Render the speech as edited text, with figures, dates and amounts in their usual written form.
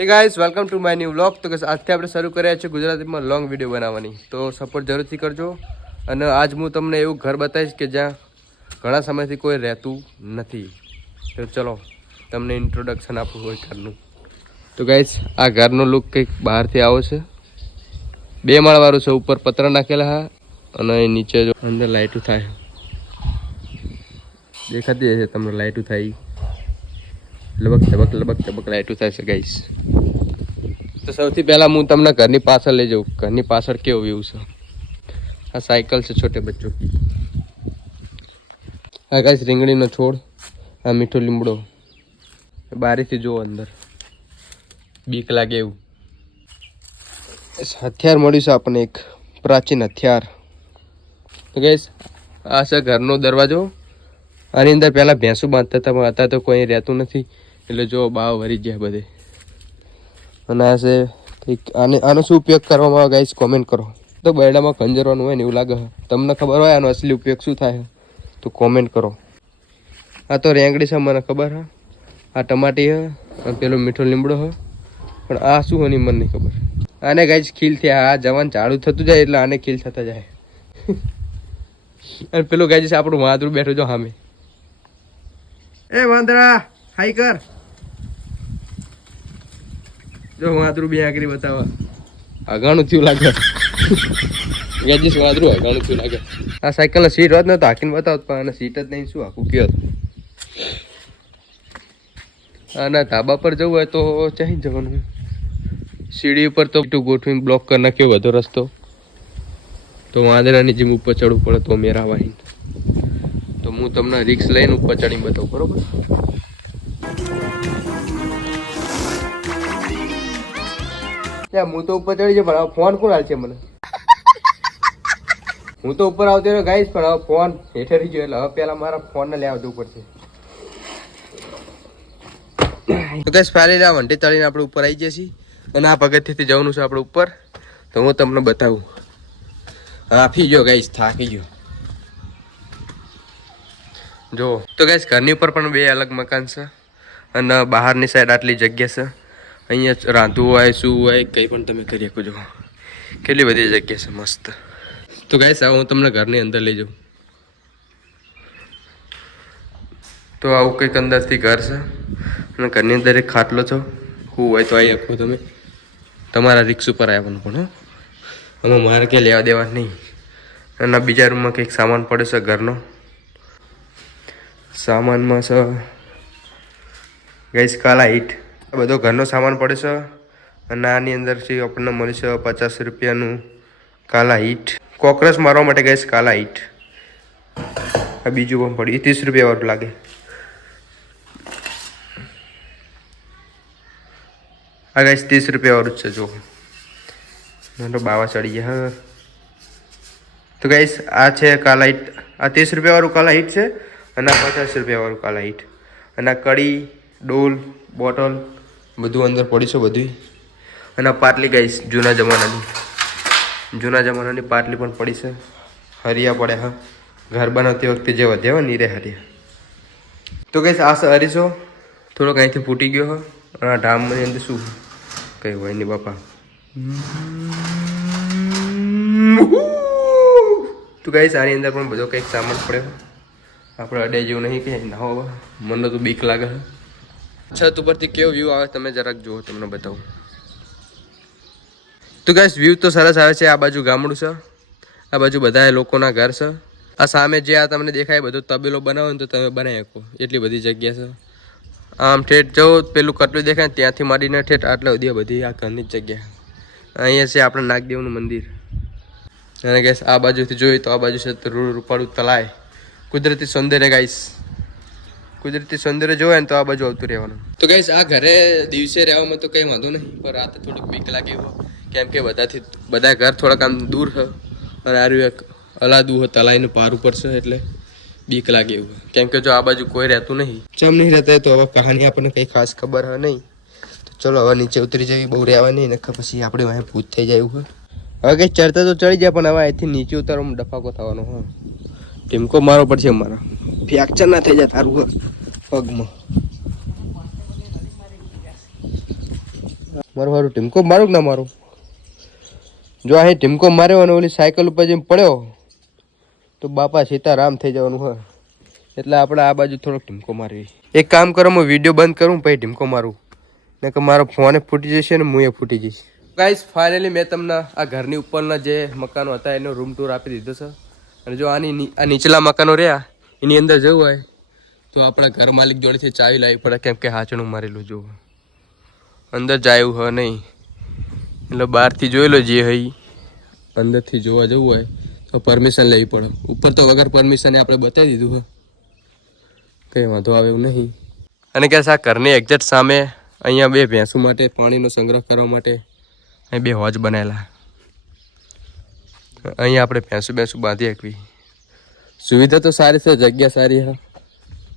હે guys welcome to my new vlog. તો આજથી આપણે શરૂ કર્યા છે ગુજરાતીમાં લોંગ વિડીયો બનાવવાની, તો સપોર્ટ જરૂરથી કરજો. અને આજ હું તમને એવું ઘર બતાવીશ કે જ્યાં ઘણા સમયથી કોઈ રહેતું નથી. તો ચલો તમને ઇન્ટ્રોડક્શન આપું હોય ઘરનું. તો ગાઈસ આ ઘરનો લુક કંઈક બહારથી આવો છે. 2 માળવાળું છે. ઉપર પતરા નાખેલા હા અને નીચે જો અંદર લાઇટું થાય દેખાતી હશે તમને. લાઇટું થાય લબક લબક લાઇટું થાય છે ગાઈસ. તો સૌથી પહેલાં હું તમને ઘરની પાછળ લઈ જાઉં. ઘરની પાછળ કેવો વ્યૂ છે. આ સાયકલ છે છોટે બચ્ચો કી. આ ગાઈસ રીંગણીનો છોડ. આ મીઠો લીમડો. બારીથી જુઓ અંદર, બીક લાગે એવું. હથિયાર મળ્યું છે આપણને, એક પ્રાચીન હથિયાર. તો ગાઈસ આ છે ઘરનો દરવાજો. આની અંદર પહેલાં ભેંસું બાંધતા હતા, પણ અત્યારે તો કોઈ રહેતું નથી, એટલે જો બાવ ભરી ગયા બધે. અને આ છે કંઈક આનો શું ઉપયોગ કરવામાં આવે ગાઈસ કોમેન્ટ કરો. તો બરડામાં ખંજરવાનું હોય ને એવું લાગે. તમને ખબર હોય આનો અસલી ઉપયોગ શું થાય તો કોમેન્ટ કરો. આ તો રેંગડી છે મને ખબર હા. આ ટમાટી હે અને પેલો મીઠો લીમડો હે, પણ આ શું હોય મને નહીં ખબર. આને ગાઈસ ખીલ થયા. આ જવાન ઝાડું થતું જાય એટલે આને ખીલ થતા જાય. અને પેલું ગાઈસ આપણું વાંદરું બેઠું જો સામે. એ વાંદરા હાઈ કર. જો વાંદરું બે આકરી બતાવવા અગાણું થયું લાગે. ગેજીસ વાંદરું અગાણું થયું લાગે. આ સાયકલનો સીટ હોત ને તો હાકીને બતાવત, પણ આને સીટ જ નહીં. શું આખું કયો. આના ધાબા પર જવું હોય તો ચાહી જવાનું. સીડી ઉપર તો ગોઠવીને બ્લોક કરી નાખ્યો બધો રસ્તો. તો વાંદરાની જેમ ઉપર ચડવું પડે તો મેરાવાહી. તો હું તમને રિક્સ લઈને ઉપર ચડીને બતાવું બરોબર. હું તો ઉપર ચડી જાય, પણ હવે ફોન કોણ હાલ છે મને. હું તો ઉપર આવતો રહ્યો ગાઈસ, પણ હવે ફોન હેઠે રહી ગયો, એટલે હવે પેલા મારા ફોન ને લેવા જવું પડશે. તો ગાઈસ ફાઇનલી વંટી ચડીને આપણે ઉપર આવી જઈએ છીએ. અને આ પગથિયાથી જવાનું છે આપણે ઉપર. તો હું તમને બતાવું. હાફી ગયો ગાઈસ, થાકી ગયો જો. તો ગાઈસ ઘરની ઉપર પણ 2 અલગ મકાન છે. અને બહારની સાઈડ આટલી જગ્યા છે. અહીંયા રાંધવું હોય શું હોય કંઈ પણ તમે કરી શકો. જો કેટલી બધી જગ્યા છે મસ્ત. તો ગાઈસ હવે હું તમને ઘરની અંદર લઈ જાઉં. તો આવું કંઈક અંદરથી ઘર છે. અને ઘરની અંદર એક ખાટલો છો. શું હોય તો આવી શકો તમે. તમારા રિક્સ ઉપર આવવાનું પણ હો. આમાં મારે ક્યાં લેવા દેવા નહીં. અને બીજા રૂમમાં કંઈક સામાન પડે છે ઘરનો. સામાનમાં છે ગાઈસ કાલા ઈંટ. આ બધો ઘરનો સામાન પડે છે. અને આની અંદરથી આપણને મળે છે 50 રૂપિયાનું કાલા ઈંટ. કોકરોચ મારવા માટે ગાઈસ કાલા ઈંટ. આ બીજું પણ પડ્યું 30 રૂપિયા વાળું લાગે. આ ગાઈસ 30 રૂપિયા વાળું જ છે જો. તો બાવા ચડી ગયા હા. તો ગાઈસ આ છે કાલા ઈંટ. આ 30 રૂપિયા વાળું કાલા ઈંટ છે. અને આ 50 રૂપિયા વાળું કાલા ઈંટ. અને આ કડી ડોલ બોટલ બધું અંદર પડી છે બધું. અને આ પાટલી ગાઈસ જૂના જમાનાની પાટલી પણ પડી છે. હરિયા પડ્યા હા. ઘર બનાવતી વખતે જે વધ્યા હોય ને રે હરિયા. તો ગાઈસ આ હરીશો થોડોક અહીંથી ફૂટી ગયો હોય. અને આ ઢામની અંદર શું કઈ હોય નહીં બાપા. તો ગાઈસ આની અંદર પણ બધો કંઈક સામાન પડ્યો. આપણે અડે જેવું નહીં કે ના હોવા. મને તો બીક લાગે. છત ઉપરથી કેવો વ્યૂ આવે તમે જરાક જુઓ, તમને બતાવું. તો ગાઈસ વ્યૂ તો સરસ આવે છે. આ બાજુ ગામડું છે. આ બાજુ બધા લોકોના ઘર છે. આ સામે જે આ તમને દેખાય બધું તબેલો બનાવો ને તો તમે બનાવી શકો. એટલી બધી જગ્યા છે. આમ ઠેઠ જવું પેલું કટલું દેખાય ત્યાંથી માંડીને ઠેઠ આટલા સુધી બધી આ ઘરની જ જગ્યા. અહીંયા છે આપણે નાગદેવનું મંદિર. અને ગાઈસ આ બાજુથી જોઈએ તો આ બાજુ છે રૂપાળું તલાય. કુદરતી સૌંદર્ય ગાઈસ. કુદરતી સૌંદર્ય જોવાય ને તો આ બાજુ આવતું રહેવાનું. તો ગાઈસ આ ઘરે દિવસે રહેવામાં તો કંઈ વાંધો નહીં, પણ રાતે થોડુંક બીક લાગે એવું. કેમ કે બધા ઘર થોડાક આમ દૂર છે. અને આર્યું એક અલાદું હોય તલાઈનું પાર ઉપર છે, એટલે બીક લાગે એવું. કેમ કે જો આ બાજુ કોઈ રહેતું નહીં. ચમ નહીં રહેતા તો હવે કહાની આપણને કંઈ ખાસ ખબર હોય નહીં. તો ચલો હવે નીચે ઉતરી જવી. બહુ રહેવા નહીં નખા પછી આપણે વાંહે ભૂત થઈ જાય એવું. હવે કંઈ ચડતા તો ચડી જાય, પણ હવે અહીંથી નીચે ઉતારવામાં ડફાકો થવાનો હા. ટીમકો મારો પડશે મારા. ફ્રેક્ચર ના થઈ જાય તારું પગમાં. મારું સારું ટીમકો મારું કે ના મારું? જો અહીં ટીમકો માર્યો અને ઓલી સાયકલ ઉપર જેમ પડ્યો તો બાપા સીતારામ થઈ જવાનું હોય. એટલે આપણે આ બાજુ થોડોક ટીમકો મારવી. એક કામ કરો, હું વિડીયો બંધ કરું પછી ટીમકો મારું, ને કે મારો ફોને ફૂટી જશે ને હું એ ફૂટી જઈશ. ગાઈસ ફાઇનલી મેં તમને આ ઘરની ઉપરના જે મકાનો હતા એનો રૂમ ટૂર આપી દીધો છે. અને જો આ નીચલા મકાનો રહ્યા એની અંદર જવું હોય તો આપણા ઘર માલિક જોડેથી ચાવી લાવવી પડે, કેમ કે હાચણું મારેલું જોવું અંદર જાય હોય નહીં. એટલે બહારથી જોઈ લો જે હોય, અંદરથી જોવા જવું હોય તો પરમિશન લેવી પડે. ઉપર તો વગર પરમિશને આપણે બતાવી દીધું હોય, કંઈ વાંધો આવે એવું નહીં. અને કે આ ઘરની એક્ઝેક્ટ સામે અહીંયા 2 ભેંસો માટે પાણીનો સંગ્રહ કરવા માટે અહીં 2 હોજ બનાવેલા. અહીંયા આપણે ભેંસું બાંધી શકવી. સુવિધા તો સારી છે, જગ્યા સારી છે.